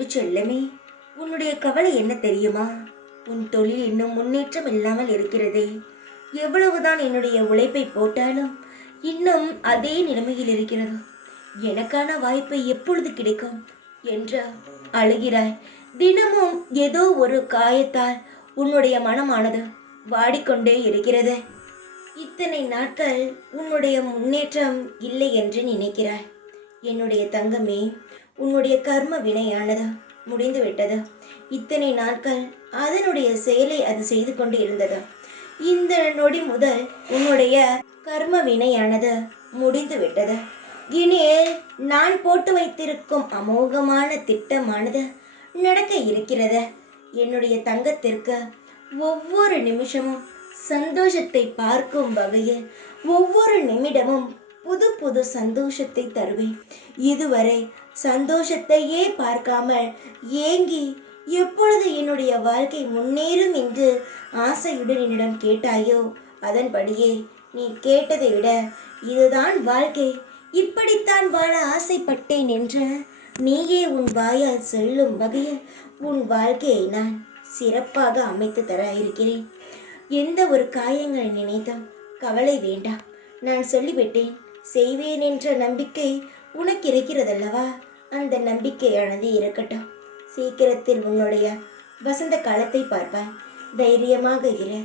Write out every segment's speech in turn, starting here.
அன்பு செல்லமே, உன்னுடைய கவலை என்ன தெரியுமா? உன் தொழில் இன்னும் முன்னேற்றம் இல்லாமல் இருக்கிறதே. எவ்வளவுதான் என்னுடைய உழைப்பை போட்டாலும் இன்னும் அதே நிலைமையில் இருக்கிறது. எனக்கான வாய்ப்பு எப்பொழுது கிடைக்கும் என்று அழுகிறாய். தினமும் ஏதோ ஒரு காயத்தால் உன்னுடைய மனமானது வாடிக்கொண்டே இருக்கிறது. இத்தனை நாட்கள் உன்னுடைய முன்னேற்றம் இல்லை என்று நினைக்கிறாய். என்னுடைய தங்கமே, உன்னுடைய கர்ம வினையானது முடிந்து விட்டது. இத்தனை நாட்கள் அதனுடைய செயலை அது செய்து கொண்டு இருந்தது. இந்த நொடி முதல் உன்னுடைய கர்ம வினையானது முடிந்து விட்டது. இனில் நான் போட்டு வைத்திருக்கும் அமோகமான திட்டமானது நடக்க இருக்கிறது. என்னுடைய தங்கத்திற்கு ஒவ்வொரு நிமிஷமும் சந்தோஷத்தை பார்க்கும் வகையில் ஒவ்வொரு நிமிடமும் புது புது சந்தோஷத்தை தருவேன். இதுவரை சந்தோஷத்தையே பார்க்காமல் ஏங்கி எப்பொழுது என்னுடைய வாழ்க்கை முன்னேறும் என்று ஆசையுடன் என்னிடம் கேட்டாயோ, அதன்படியே நீ கேட்டதை விட இதுதான் வாழ்க்கை, இப்படித்தான் வாழ ஆசைப்பட்டேன் என்று நீயே உன் வாயால் சொல்லும் வகையில் உன் வாழ்க்கையை நான் சிறப்பாக அமைத்து தர இருக்கிறேன். எந்த ஒரு காயங்களை நினைத்தும் கவலை வேண்டாம். நான் சொல்லிவிட்டேன், செய்வேன் என்ற நம்பிக்கை உனக்கு இருக்கிறதல்லவா? அந்த நம்பிக்கையானது இருக்கட்டும். சீக்கிரத்தில் உன்னுடைய வசந்த காலத்தை பார்ப்பாய். தைரியமாக இரு.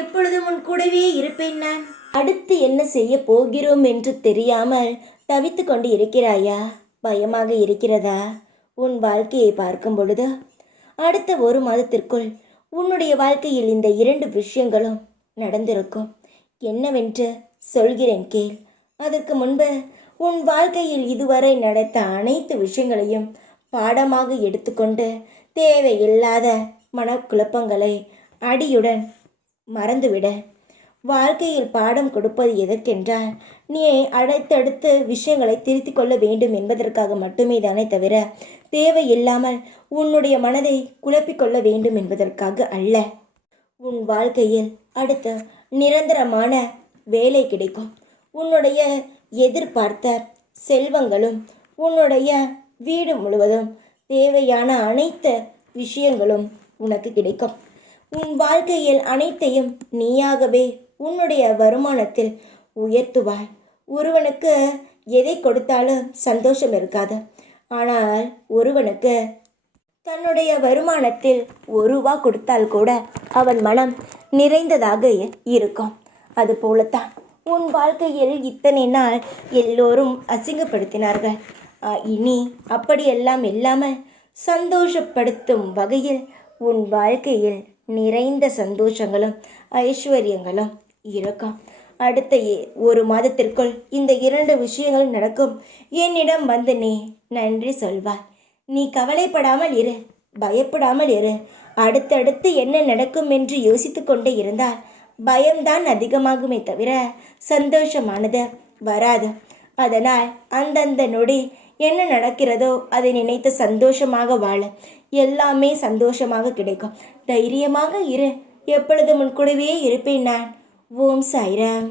எப்பொழுதும் உன் கூடவே இருப்பேன் நான். அடுத்து என்ன செய்ய போகிறோம் என்று தெரியாமல் தவித்து கொண்டு இருக்கிறாயா? பயமாக இருக்கிறதா? உன் வாழ்க்கையை பார்க்கும் பொழுது அடுத்த 1 மாதத்திற்குள் உன்னுடைய வாழ்க்கையில் இந்த 2 விஷயங்களும் நடந்திருக்கும். என்னவென்று சொல்கிறேன் கேள். அதற்கு முன்பு உன் வாழ்க்கையில் இதுவரை நடத்த அனைத்து விஷயங்களையும் பாடமாக எடுத்துக்கொண்டு தேவையில்லாத மனக்குழப்பங்களை அடியுடன் மறந்துவிட. வாழ்க்கையில் பாடம் கொடுப்பது எதற்கென்றால் நீ அடுத்தடுத்து விஷயங்களை திருத்திக் கொள்ள வேண்டும் என்பதற்காக மட்டுமே தானே தவிர தேவையில்லாமல் உன்னுடைய மனதை குழப்பிக்கொள்ள வேண்டும் என்பதற்காக அல்ல. உன் வாழ்க்கையில் அடுத்து நிரந்தரமான வேலை கிடைக்கும். உன்னுடைய எதிர்பார்த்த செல்வங்களும் உன்னுடைய வீடு முழுவதும் தேவையான அனைத்து விஷயங்களும் உனக்கு கிடைக்கும். உன் வாழ்க்கையில் அனைத்தையும் நீயாகவே உன்னுடைய வருமானத்தில் உயர்த்துவாய். ஒருவனுக்கு எதை கொடுத்தாலும் சந்தோஷம் இருக்காது. ஆனால் ஒருவனுக்கு தன்னுடைய வருமானத்தில் 1 ரூபா கொடுத்தால் கூட அவன் மனம் நிறைந்ததாக இருக்கும். அதுபோலத்தான் உன் வாழ்க்கையில் இத்தனை நாள் எல்லோரும் அசிங்கப்படுத்தினார்கள். இனி அப்படியெல்லாம் இல்லாமல் சந்தோஷப்படுத்தும் வகையில் உன் வாழ்க்கையில் நிறைந்த சந்தோஷங்களும் ஐஸ்வர்யங்களும் இருக்கும். அடுத்த 1 மாதத்திற்குள் இந்த 2 விஷயங்கள் நடக்கும். என்னிடம் வந்து நீ நன்றி சொல்வாய். நீ கவலைப்படாமல் இரு, பயப்படாமல் இரு. அடுத்தடுத்து என்ன நடக்கும் என்று யோசித்து கொண்டே இருந்தால் பயம்தான் அதிகமாகுமே தவிர சந்தோஷமானது வராது. அதனால் அந்தந்த நொடி என்ன நடக்கிறதோ அதை நினைத்து சந்தோஷமாக வாழ. எல்லாமே சந்தோஷமாக கிடைக்கும். தைரியமாக இரு. எப்பொழுதும் உன் கூடவே இருப்பேன் நான். ஓம் சாய்ராம்.